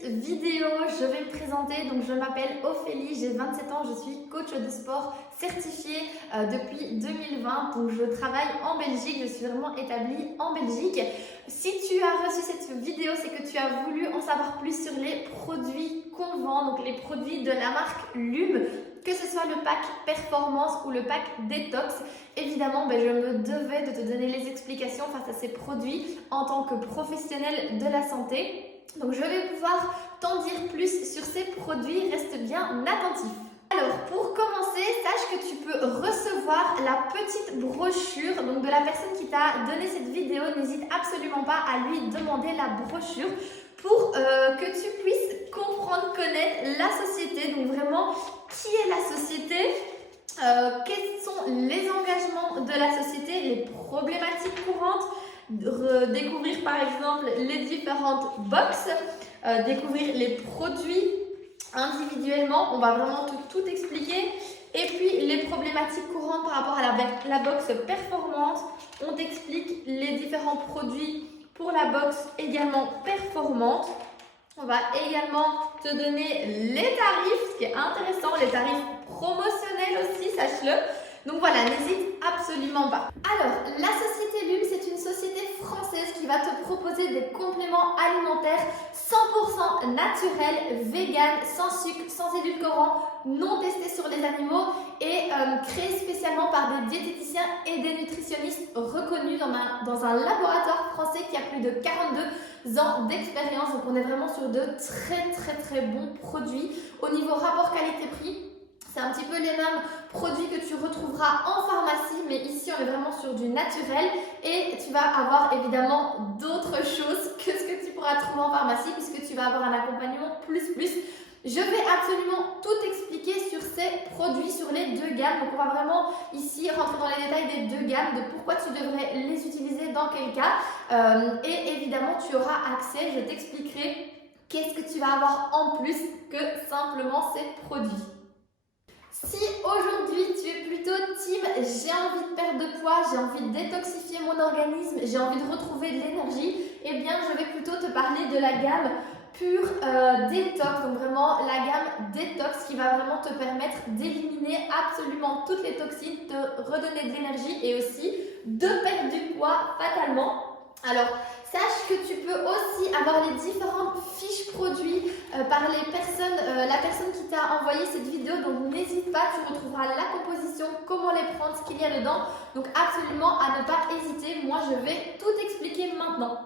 petite vidéo, je vais me présenter. Donc je m'appelle Ophélie, j'ai 27 ans, je suis coach de sport certifiée depuis 2020. Donc je travaille en Belgique, je suis vraiment établie en Belgique. Si tu as reçu cette vidéo, c'est que tu as voulu en savoir plus sur les produits qu'on vend, donc les produits de la marque Lume, que ce soit le pack performance ou le pack détox. Évidemment, je me devais de te donner les explications face à ces produits en tant que professionnel de la santé. Donc je vais pouvoir t'en dire plus sur ces produits, reste bien attentif. Alors pour commencer, sache que tu peux recevoir la petite brochure donc de la personne qui t'a donné cette vidéo. N'hésite absolument pas à lui demander la brochure pour que tu puisses comprendre, connaître la société. Donc vraiment, qui est la société, quels sont les engagements de la société, les problématiques courantes, découvrir par exemple les différentes box, découvrir les produits individuellement, on va vraiment tout expliquer. Et puis les problématiques courantes par rapport à la box performante, on t'explique les différents produits pour la box également performante. On va également te donner les tarifs, ce qui est intéressant, les tarifs promotionnels aussi, sache-le. Donc voilà, n'hésite absolument pas. Alors, la société Lume, c'est une société française qui va te proposer des compléments alimentaires 100% naturels, vegan, sans sucre, sans édulcorants, non testés sur les animaux et créés spécialement par des diététiciens et des nutritionnistes reconnus dans un laboratoire français qui a plus de 42 ans d'expérience. Donc on est vraiment sur de très bons produits. Au niveau rapport qualité-prix, c'est un petit peu les mêmes produits que tu retrouveras en pharmacie, mais ici on est vraiment sur du naturel et tu vas avoir évidemment d'autres choses que ce que tu pourras trouver en pharmacie puisque tu vas avoir un accompagnement plus. Je vais absolument tout expliquer sur ces produits, sur les deux gammes. Donc on va vraiment ici rentrer dans les détails des deux gammes, de pourquoi tu devrais les utiliser, dans quel cas. Et évidemment tu auras accès, je t'expliquerai qu'est-ce que tu vas avoir en plus que simplement ces produits. Si aujourd'hui tu es plutôt team j'ai envie de perdre de poids, j'ai envie de détoxifier mon organisme, j'ai envie de retrouver de l'énergie, eh bien je vais plutôt te parler de la gamme Pure Détox, donc vraiment la gamme Détox qui va vraiment te permettre d'éliminer absolument toutes les toxines, de redonner de l'énergie et aussi de perdre du poids fatalement. Alors, sache que tu peux aussi avoir les différentes fiches produits par la personne qui t'a envoyé cette vidéo. Donc, n'hésite pas, tu retrouveras la composition, comment les prendre, ce qu'il y a dedans. Donc, absolument à ne pas hésiter. Moi, je vais tout expliquer maintenant.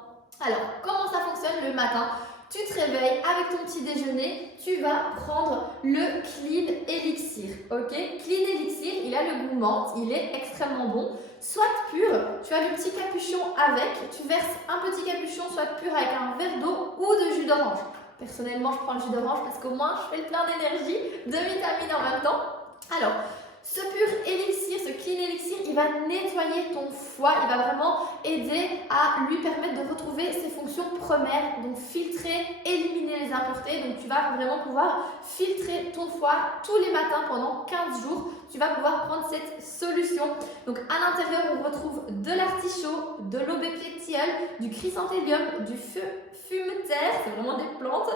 Alors, comment ça fonctionne le matin ? Tu te réveilles avec ton petit déjeuner, tu vas prendre le Clean Elixir, ok ? Clean Elixir, il a le goût menthe, il est extrêmement bon. Soit pur, tu as le petit capuchon avec, tu verses un petit capuchon, soit pur avec un verre d'eau ou de jus d'orange. Personnellement, je prends le jus d'orange parce qu'au moins, je fais le plein d'énergie, de vitamines en même temps. Alors, ce pur élixir, ce clean élixir, il va nettoyer ton foie, il va vraiment aider à lui permettre de retrouver ses fonctions premières, donc filtrer, éliminer les impuretés. Donc tu vas vraiment pouvoir filtrer ton foie tous les matins pendant 15 jours. Tu vas pouvoir prendre cette solution. Donc à l'intérieur, on retrouve de l'artichaut, de l'aubépétiole, du chrysanthellum, du fumeterre, c'est vraiment des plantes,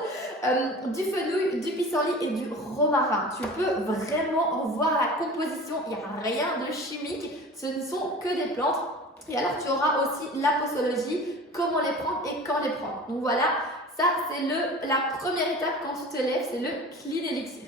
du fenouil, du pissenlit et du romarin. Tu peux vraiment voir la composition, il n'y a rien de chimique, ce ne sont que des plantes. Et alors tu auras aussi la posologie, comment les prendre et quand les prendre. Donc voilà, ça c'est la première étape quand tu te lèves, c'est le Clean Elixir.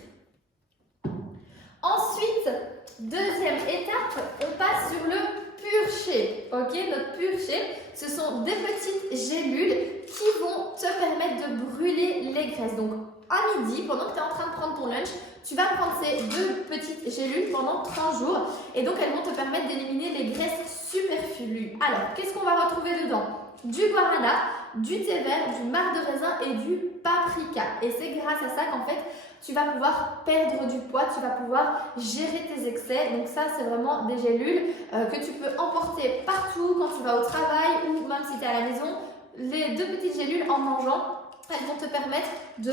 Ensuite, deuxième étape, on passe sur le Pure Shake. Ok, notre Pure Shake, ce sont des petites gélules qui vont te permettre de brûler les graisses. Donc à midi, pendant que tu es en train de prendre ton lunch, tu vas prendre ces deux petites gélules pendant 30 jours et donc elles vont te permettre d'éliminer les graisses superflues. Alors, qu'est-ce qu'on va retrouver dedans ? Du guarana, du thé vert, du marc de raisin et du paprika. Et c'est grâce à ça qu'en fait, tu vas pouvoir perdre du poids, tu vas pouvoir gérer tes excès. Donc ça, c'est vraiment des gélules que tu peux emporter partout quand tu vas au travail ou même si tu es à la maison. Les deux petites gélules en mangeant, elles vont te permettre de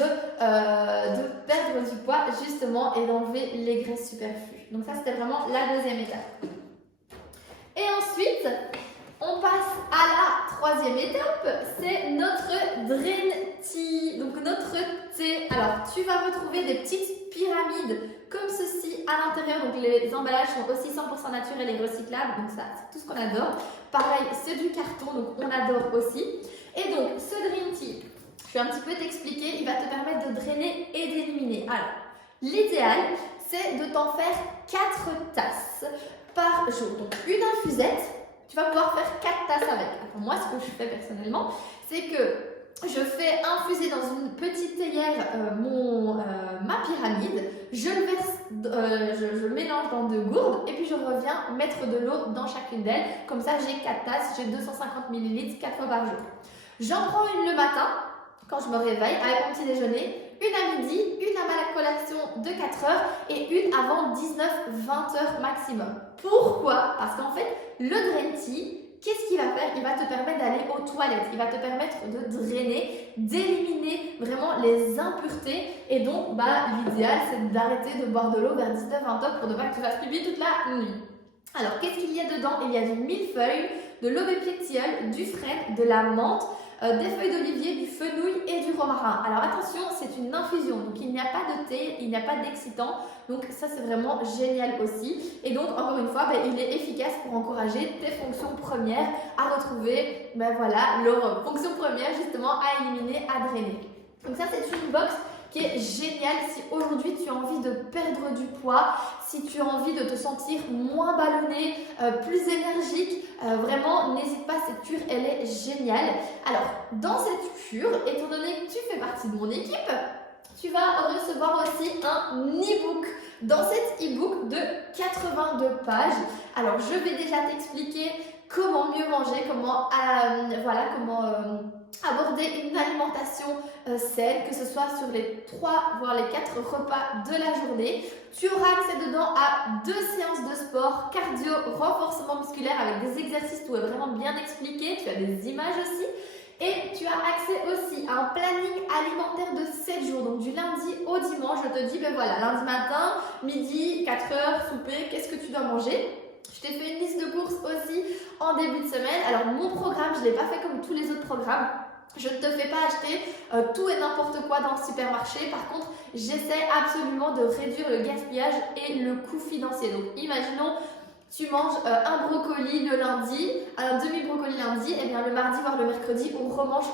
perdre du poids justement et d'enlever les graisses superflues. Donc ça, c'était vraiment la deuxième étape. Et ensuite, on passe à la troisième étape, c'est notre Drain Tea, donc notre tu vas retrouver des petites pyramides comme ceci à l'intérieur. Donc les emballages sont aussi 100% naturels et recyclables, donc ça c'est tout ce qu'on adore. Pareil, c'est du carton, donc on adore aussi. Et donc ce Dream Tea, je vais un petit peu t'expliquer, il va te permettre de drainer et d'éliminer. Alors, l'idéal, c'est de t'en faire 4 tasses par jour. Donc une infusette, tu vas pouvoir faire 4 tasses avec. Alors moi, ce que je fais personnellement, c'est que je fais infuser dans une petite théière ma pyramide, je le verse, je mélange dans 2 gourdes et puis je reviens mettre de l'eau dans chacune d'elles. Comme ça, j'ai 4 tasses, j'ai 250 ml 4 fois par jour. J'en prends une le matin quand je me réveille avec mon petit déjeuner, une à midi, une à ma collation de 4 heures et une avant 19-20 heures maximum. Pourquoi? Parce qu'en fait, le Dream Tea, qu'est-ce qu'il va faire? Il va te permettre d'aller aux toilettes, il va te permettre de drainer, d'éliminer vraiment les impuretés et donc l'idéal c'est d'arrêter de boire de l'eau vers 19-20 heures pour ne pas que tu fasses pipi toute la nuit. Alors qu'est-ce qu'il y a dedans? Il y a du millefeuille, de l'aubépétiole, du frêne, de la menthe, des feuilles d'olivier, du fenouil et du romarin. Alors attention, c'est une infusion, donc il n'y a pas de thé, il n'y a pas d'excitant, donc ça c'est vraiment génial aussi. Et donc encore une fois, il est efficace pour encourager tes fonctions premières à retrouver, leur fonction première justement à éliminer, à drainer. Donc ça c'est une box qui est génial si aujourd'hui tu as envie de perdre du poids, si tu as envie de te sentir moins ballonné, plus énergique, vraiment n'hésite pas, cette cure elle est géniale. Alors dans cette cure, étant donné que tu fais partie de mon équipe, tu vas recevoir aussi un e-book. Dans cet e-book de 82 pages, alors je vais déjà t'expliquer comment mieux manger, comment aborder une alimentation saine, que ce soit sur les 3 voire les 4 repas de la journée. Tu auras accès dedans à 2 séances de sport, cardio, renforcement musculaire avec des exercices, tout est vraiment bien expliqué, tu as des images aussi. Et tu as accès aussi à un planning alimentaire de 7 jours, donc du lundi au dimanche. Je te dis, lundi matin, midi, 4 heures, souper, qu'est-ce que tu dois manger? Je t'ai fait une liste de courses aussi en début de semaine. Alors mon programme, je ne l'ai pas fait comme tous les autres programmes. Je ne te fais pas acheter tout et n'importe quoi dans le supermarché. Par contre, j'essaie absolument de réduire le gaspillage et le coût financier. Donc imaginons, tu manges un brocoli le lundi, un demi-brocoli lundi, et bien le mardi voire le mercredi, on remange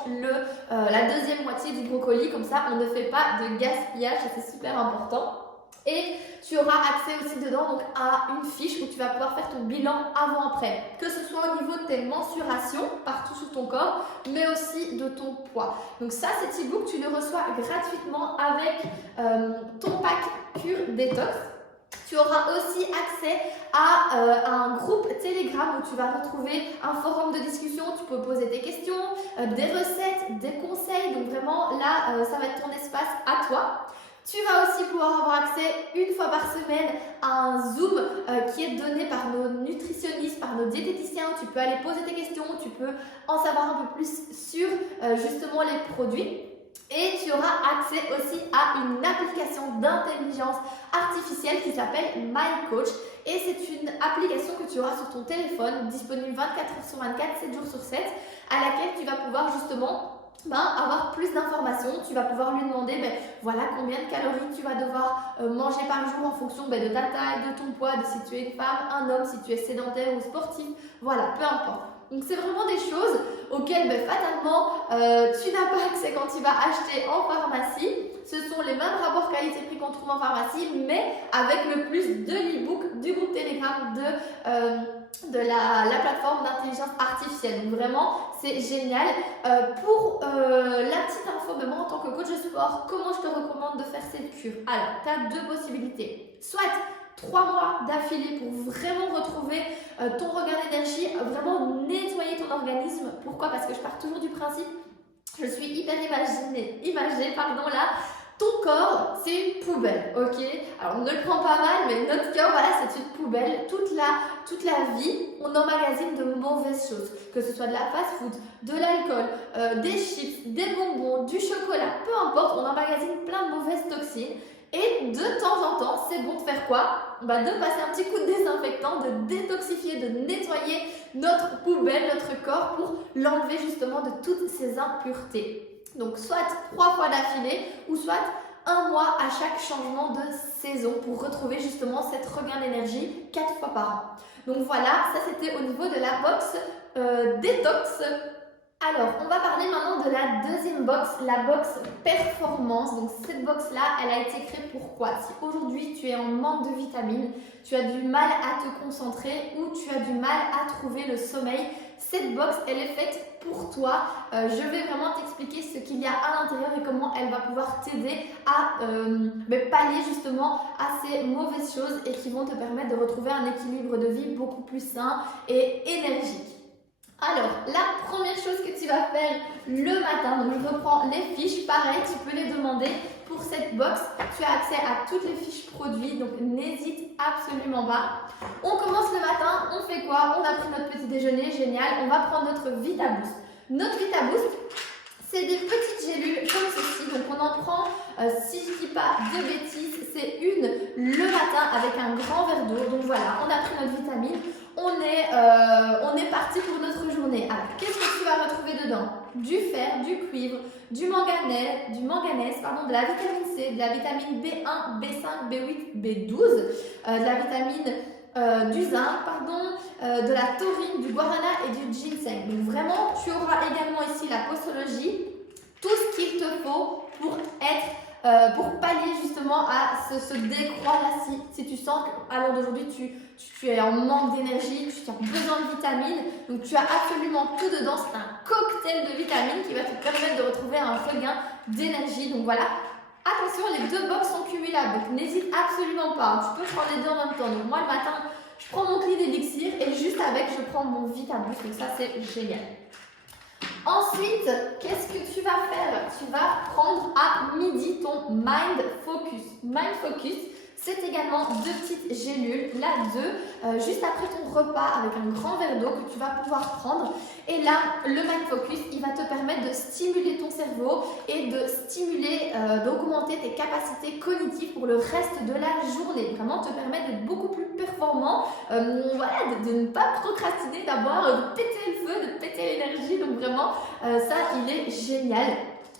la deuxième moitié du brocoli. Comme ça, on ne fait pas de gaspillage et c'est super important. Et tu auras accès aussi dedans donc, à une fiche où tu vas pouvoir faire ton bilan avant-après, que ce soit au niveau de tes mensurations partout sur ton corps, mais aussi de ton poids. Donc ça, cet e-book, tu le reçois gratuitement avec ton pack Cure Détox. Tu auras aussi accès à un groupe Telegram où tu vas retrouver un forum de discussion, tu peux poser tes questions, des recettes, des conseils. Donc vraiment là, ça va être ton espace à toi. Tu vas aussi pouvoir avoir accès une fois par semaine à un Zoom qui est donné par nos nutritionnistes, par nos diététiciens. Tu peux aller poser tes questions, tu peux en savoir un peu plus sur justement les produits. Et tu auras accès aussi à une application d'intelligence artificielle qui s'appelle My Coach. Et c'est une application que tu auras sur ton téléphone, disponible 24 heures sur 24, 7 jours sur 7, à laquelle tu vas pouvoir justement avoir plus d'informations. Tu vas pouvoir lui demander combien de calories tu vas devoir manger par jour en fonction de ta taille, de ton poids, de si tu es une femme, un homme, si tu es sédentaire ou sportif, voilà, peu importe. Donc c'est vraiment des choses auxquelles fatalement tu n'as pas accès quand tu vas acheter en pharmacie. Ce sont les mêmes rapports qualité-prix qu'on trouve en pharmacie, mais avec le plus de l'e-book, du groupe Telegram, de la plateforme d'intelligence artificielle. Donc vraiment, c'est génial. Pour la petite info de moi en tant que coach de sport, comment je te recommande de faire cette cure? Alors, tu as 2 possibilités. Soit 3 mois d'affilée pour vraiment retrouver ton regain d'énergie, vraiment nettoyer ton organisme. Pourquoi? Parce que je pars toujours du principe, je suis hyper imagée là. Ton corps, c'est une poubelle, ok? Alors, on ne le prend pas mal, mais notre corps, c'est une poubelle. Toute la vie, on emmagasine de mauvaises choses. Que ce soit de la fast-food, de l'alcool, des chips, des bonbons, du chocolat, peu importe, on emmagasine plein de mauvaises toxines. Et de temps en temps, c'est bon de faire quoi? De passer un petit coup de désinfectant, de détoxifier, de nettoyer notre poubelle, notre corps pour l'enlever justement de toutes ces impuretés. Donc soit 3 fois d'affilée ou soit un mois à chaque changement de saison pour retrouver justement cette regain d'énergie 4 fois par an. Donc voilà, ça c'était au niveau de la box détox. Alors, on va parler maintenant de la deuxième box, la box performance. Donc cette box-là, elle a été créée pour quoi? Si aujourd'hui tu es en manque de vitamines, tu as du mal à te concentrer ou tu as du mal à trouver le sommeil, cette box, elle est faite pour toi. Je vais vraiment t'expliquer ce qu'il y a à l'intérieur et comment elle va pouvoir t'aider à pallier justement à ces mauvaises choses et qui vont te permettre de retrouver un équilibre de vie beaucoup plus sain et énergique. Alors, la première chose que tu vas faire le matin, donc je reprends les fiches, pareil, tu peux les demander pour cette box. Tu as accès à toutes les fiches produits, donc n'hésite absolument pas. On commence le matin, on fait quoi? On a pris notre petit déjeuner, génial, on va prendre notre VitaBoost. Notre VitaBoost, c'est des petites gélules comme ceci, donc on en prend, si je ne dis pas de bêtises, c'est une le matin avec un grand verre d'eau. Donc voilà, on a pris notre vitamine, on est parti pour notre journée. Alors, qu'est-ce que tu vas retrouver dedans? Du fer, du cuivre, du manganèse, de la vitamine C, de la vitamine B1, B5, B8, B12, de la vitamine du zinc, de la taurine, du guarana et du ginseng. Donc vraiment, tu auras également ici la posologie, tout ce qu'il te faut pour pour pallier justement à ce décroît là. Si tu sens qu'à l'heure d'aujourd'hui tu es en manque d'énergie, tu as besoin de vitamines, donc tu as absolument tout dedans. C'est un cocktail de vitamines qui va te permettre de retrouver un regain d'énergie. Donc voilà, attention, les deux box sont cumulables, donc n'hésite absolument pas, tu peux prendre les deux en même temps. Donc moi le matin, je prends mon clé d'élixir et juste avec, je prends mon VitaBoost, donc ça c'est génial. Ensuite, qu'est-ce que tu vas faire? Tu vas prendre à midi ton Mind Focus. Mind Focus, c'est également deux petites gélules, là juste après ton repas avec un grand verre d'eau que tu vas pouvoir prendre. Et là, le Mind Focus, il va te permettre de stimuler ton cerveau et de stimuler, d'augmenter tes capacités cognitives pour le reste de la journée. Vraiment te permettre d'être beaucoup plus performant, voilà, de ne pas procrastiner d'abord, de péter le feu, de péter l'énergie. Donc vraiment, ça, il est génial.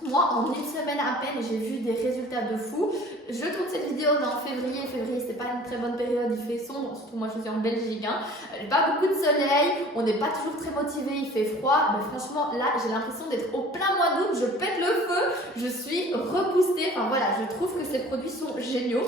Moi, en une semaine à peine, j'ai vu des résultats de fou. Je tourne cette vidéo en février. Février, c'est pas une très bonne période, il fait sombre, surtout moi je suis en Belgique. Pas beaucoup de soleil, on n'est pas toujours très motivé, il fait froid. Mais franchement, là, j'ai l'impression d'être au plein mois d'août, je pète le feu, je suis reboostée. Enfin voilà, je trouve que ces produits sont géniaux.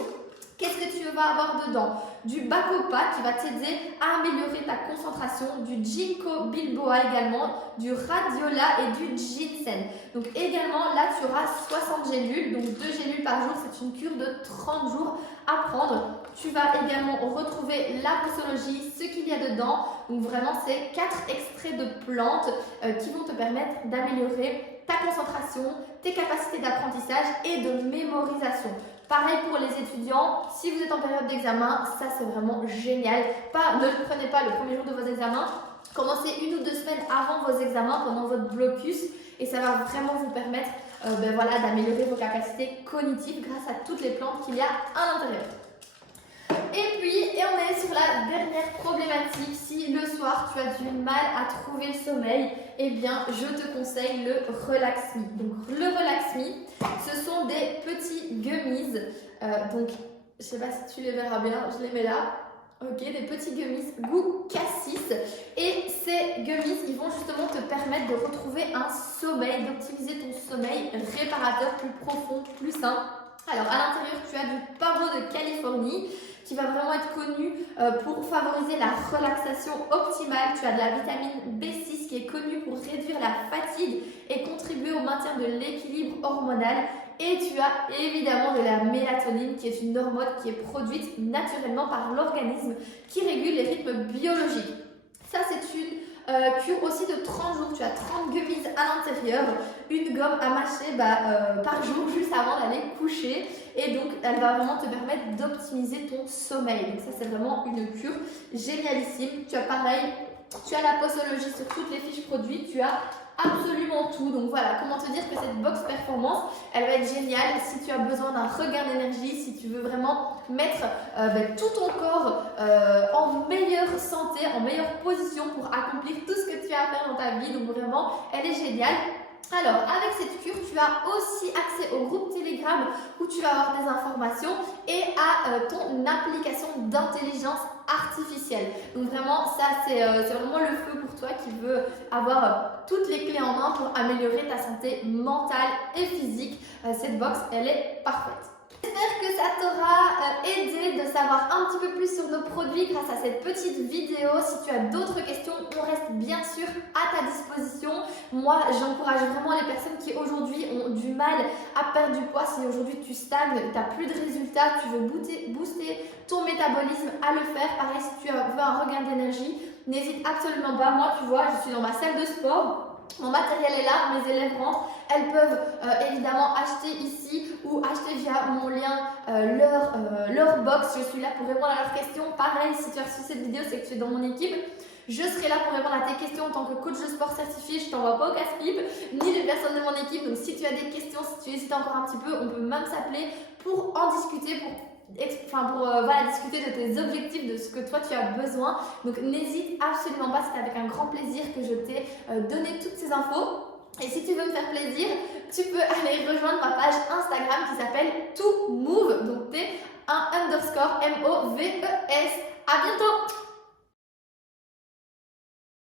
Qu'est-ce que tu vas avoir dedans? Du Bacopa qui va t'aider à améliorer ta concentration, du Ginkgo biloba également, du Radiola et du Ginseng. Donc également là tu auras 60 gélules, donc 2 gélules par jour, c'est une cure de 30 jours à prendre. Tu vas également retrouver la posologie, ce qu'il y a dedans. Donc vraiment c'est 4 extraits de plantes qui vont te permettre d'améliorer ta concentration, tes capacités d'apprentissage et de mémorisation. Pareil pour les étudiants, si vous êtes en période d'examen, ça c'est vraiment génial. Ne le prenez pas le premier jour de vos examens, commencez 1 ou 2 semaines avant vos examens, pendant votre blocus, et ça va vraiment vous permettre voilà, d'améliorer vos capacités cognitives grâce à toutes les plantes qu'il y a à l'intérieur. Et puis, on est sur la dernière problématique. Si le soir tu as du mal à trouver le sommeil, eh bien je te conseille le Relax Me. Donc le Relax Me, ce sont des petits gummies. Donc je sais pas si tu les verras bien, je les mets là. Ok, des petits gummies goût cassis. Et ces gummies, ils vont justement te permettre de retrouver un sommeil, d'optimiser ton sommeil réparateur, plus profond, plus sain. Alors à l'intérieur, tu as du pavot de Californie qui va vraiment être connu pour favoriser la relaxation optimale. Tu as de la vitamine B6 qui est connue pour réduire la fatigue et contribuer au maintien de l'équilibre hormonal. Et tu as évidemment de la mélatonine qui est une hormone qui est produite naturellement par l'organisme qui régule les rythmes biologiques. Ça, c'est une cure aussi de 30 jours. Tu as 30 gummies à l'intérieur, une gomme à mâcher par jour juste avant d'aller coucher. Et donc, elle va vraiment te permettre d'optimiser ton sommeil. Donc ça, c'est vraiment une cure génialissime. Tu as pareil, tu as la posologie sur toutes les fiches produits. Tu as absolument tout. Donc voilà, comment te dire que cette box performance, elle va être géniale si tu as besoin d'un regain d'énergie, si tu veux vraiment mettre tout ton corps en meilleure santé, en meilleure position pour accomplir tout ce que tu as à faire dans ta vie. Donc vraiment, elle est géniale. Alors, avec cette cure, tu as aussi accès au groupe Telegram Telegram où tu vas avoir des informations et à ton application d'intelligence artificielle. Donc vraiment, ça c'est vraiment le feu pour toi qui veut avoir toutes les clés en main pour améliorer ta santé mentale et physique. Cette box, elle est parfaite. J'espère que ça t'aura aidé de savoir un petit peu plus sur nos produits grâce à cette petite vidéo. Si tu as d'autres questions, on reste bien sûr à ta disposition. Moi, j'encourage vraiment les personnes qui aujourd'hui ont du mal à perdre du poids. Si aujourd'hui tu stagnes, tu n'as plus de résultats, tu veux booster ton métabolisme, à le faire. Pareil, si tu veux un regain d'énergie, n'hésite absolument pas. Moi, tu vois, je suis dans ma salle de sport. Mon matériel est là, mes élèves rentrent, elles peuvent évidemment acheter ici ou acheter via mon lien leur box. Je suis là pour répondre à leurs questions. Pareil, si tu as reçu cette vidéo, c'est que tu es dans mon équipe. Je serai là pour répondre à tes questions en tant que coach de sport certifié. Je ne t'envoie pas au casse-pipe, ni les personnes de mon équipe. Donc si tu as des questions, si tu hésites encore un petit peu, on peut même s'appeler pour en discuter, pour discuter de tes objectifs, de ce que toi tu as besoin. Donc n'hésite absolument pas, c'est avec un grand plaisir que je t'ai donné toutes ces infos. Et si tu veux me faire plaisir, tu peux aller rejoindre ma page Instagram qui s'appelle To Move, donc T1_MOVES. À bientôt!